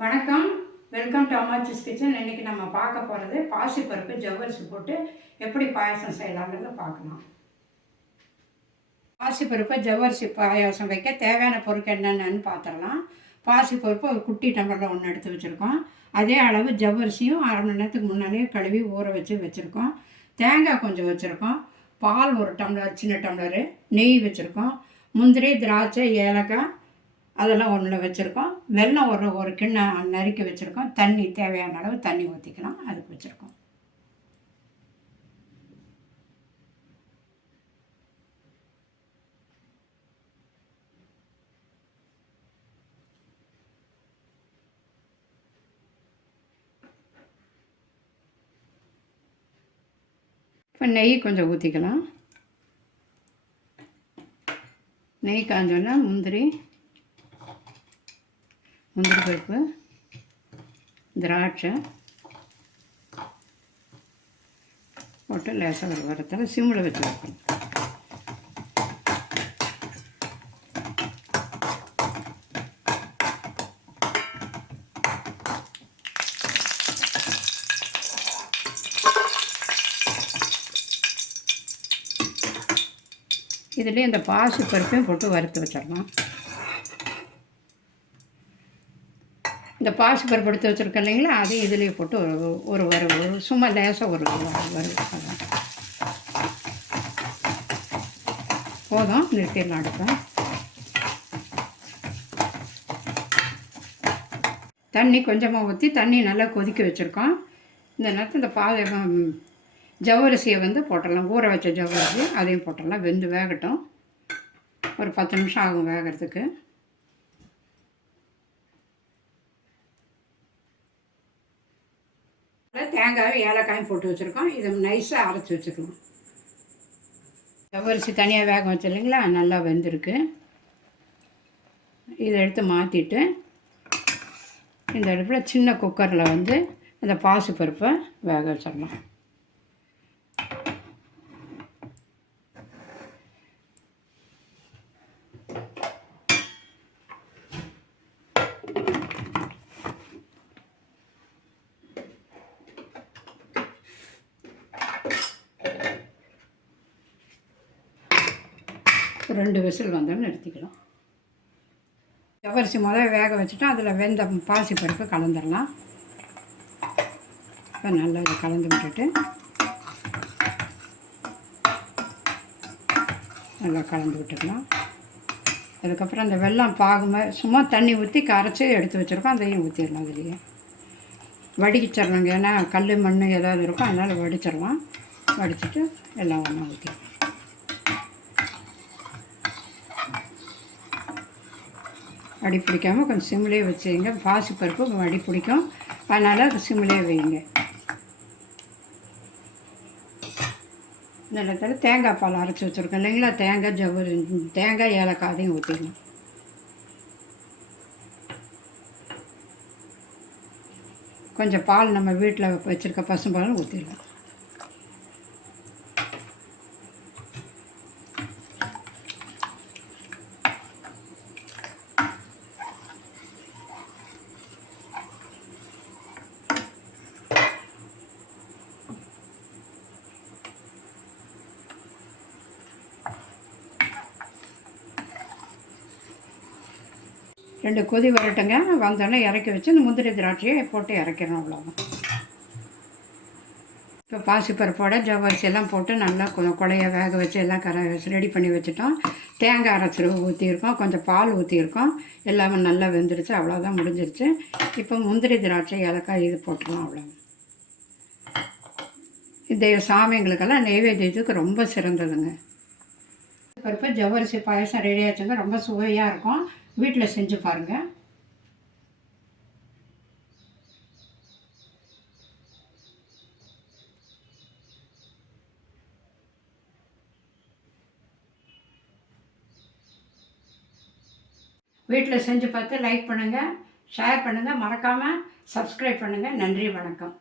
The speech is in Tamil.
வணக்கம். Welcome to Ammachi's kitchen. இன்றைக்கி நம்ம பார்க்க போகிறது பாசிப்பருப்பு ஜவ்வரிசி போட்டு எப்படி பாயாசம் செய்யலாங்கிறத பார்க்கலாம். பாசிப்பருப்பு ஜவ்வரிசி பாயாசம் வைக்க தேவையான பொருட்கள் என்னென்னு பார்த்துடலாம். பாசிப்பருப்பு ஒரு குட்டி டம்ளரில் ஒன்று எடுத்து வச்சுருக்கோம். அதே அளவு ஜவ்வரிசியும் அரை மணி நேரத்துக்கு முன்னாடியே கழுவி ஊற வச்சுருக்கோம். தேங்காய் கொஞ்சம் வச்சுருக்கோம். பால் ஒரு டம்ளர், சின்ன டம்ளரு நெய் வச்சுருக்கோம். முந்திரி, திராட்சை, ஏலக்காய் அதெல்லாம் ஒன்றில் வச்சுருக்கோம். வெல்லம் ஒரு கிண்ணம் நறுக்கி வச்சுருக்கோம். தண்ணி தேவையான அளவு தண்ணி ஊற்றிக்கலாம், அதுக்கு வச்சுருக்கோம். இப்போ நெய் கொஞ்சம் ஊற்றிக்கலாம். நெய் காஞ்சோன்னா முந்திரி பருப்பு, திராட்சை போட்டு லேசாக வரத்தில் சிம்மில் வச்சு வைக்கணும். இதுலேயே இந்த பாசி பருப்பையும் போட்டு வறுத்து வச்சிடலாம். இந்த பாசிப்பருப்பு எடுத்து வச்சுருக்கேன் இல்லைங்களா, அதையும் இதிலே போட்டு ஒரு சும்மா லேசாக ஒரு போதும், நிறுத்திடலாம். அடுப்பேன் தண்ணி கொஞ்சமாக ஊற்றி தண்ணி நல்லா கொதிக்க வச்சுருக்கோம். இந்த நேரத்தில் இந்த ஜவ்வரிசியை போட்டுடலாம். ஊற வச்ச ஜவ்வரிசி அதையும் போட்டுடலாம். வெந்து வேகட்டும். ஒரு 10 நிமிஷம் ஆகும் வேகிறதுக்கு. தேங்காயும் ஏலக்காயும் போட்டு வச்சுருக்கோம். இதை நைஸாக அரைச்சி வச்சுக்கலாம். ஜவ்வரிசி தனியாக வேக வச்சு இல்லைங்களா, நல்லா வெந்திருக்கு. இதை எடுத்து மாற்றிட்டு இந்த அடுப்பில் சின்ன குக்கரில் அந்த பாசிப்பருப்பை வேக வச்சிடலாம். ரெண்டு விசில் வந்தோன்னு நிறுத்திக்கலாம். ஜவ்வரிசி முதல்ல வேக வச்சுட்டோம். அதில் வெந்த பாசிப்பருப்பு கலந்துடலாம். இப்போ நல்லா இதை கலந்து விட்டுட்டு நல்லா கலந்து விட்டுக்கலாம். அதுக்கப்புறம் அந்த வெல்லம் சும்மா தண்ணி ஊற்றி கரைச்சி எடுத்து வச்சுருக்கோம். அதையும் ஊற்றிடலாம். அதுலேயே வடிச்சிடலாங்க. ஏன்னா கல் மண் ஏதாவது இருக்கும், அதனால் வடிச்சிடலாம். வடிச்சிட்டு எல்லாம் ஒன்றா ஊற்றிடலாம். அடி பிடிக்காமல் கொஞ்சம் சிம்மிலே வச்சுங்க. பாசிப்பருப்பு அடி பிடிக்கும், அதனால் அது சிம்மிலே வைங்க. இந்த நேரத்தில் தேங்காய் பால் அரைச்சி வச்சுருக்கோம் இல்லைங்களா, தேங்காய் ஏலக்காய் அதையும் ஊற்றிடணும். கொஞ்சம் பால் நம்ம வீட்டில் வச்சுருக்க பசும்பாலும் ஊற்றிடலாம். ரெண்டு கொதி வரட்டுங்க. வந்தோடனே இறக்கி வச்சு இந்த முந்திரி திராட்சையை போட்டு இறக்கிடணும். அவ்வளோதான். இப்போ பாசிப்பருப்போட ஜவ்வரிசி எல்லாம் போட்டு நல்லா குழைய வேக வச்சு எல்லாம் ரெடி பண்ணி வச்சுட்டோம். தேங்காய் அரைச்சி ஊற்றியிருக்கோம், கொஞ்சம் பால் ஊற்றியிருக்கோம். எல்லாமே நல்லா வெந்துருச்சு. அவ்வளோதான், முடிஞ்சிருச்சு. இப்போ முந்திரி திராட்சை ஏலக்காய் இது போட்டுக்கலாம். அவ்வளோ. இந்த சாமிங்களுக்கெல்லாம் நெய்வேத்தியத்துக்கு ரொம்ப சிறந்ததுங்க. பருப்பு ஜவ்வரிசி பாயசம் ரெடி ஆச்சுங்க. ரொம்ப சுவையாக இருக்கும். வீட்டில் செஞ்சு பாருங்கள். வீட்டில் செஞ்சு பார்த்து லைக் பண்ணுங்கள், ஷேர் பண்ணுங்கள், மறக்காமல் சப்ஸ்கிரைப் பண்ணுங்கள். நன்றி, வணக்கம்.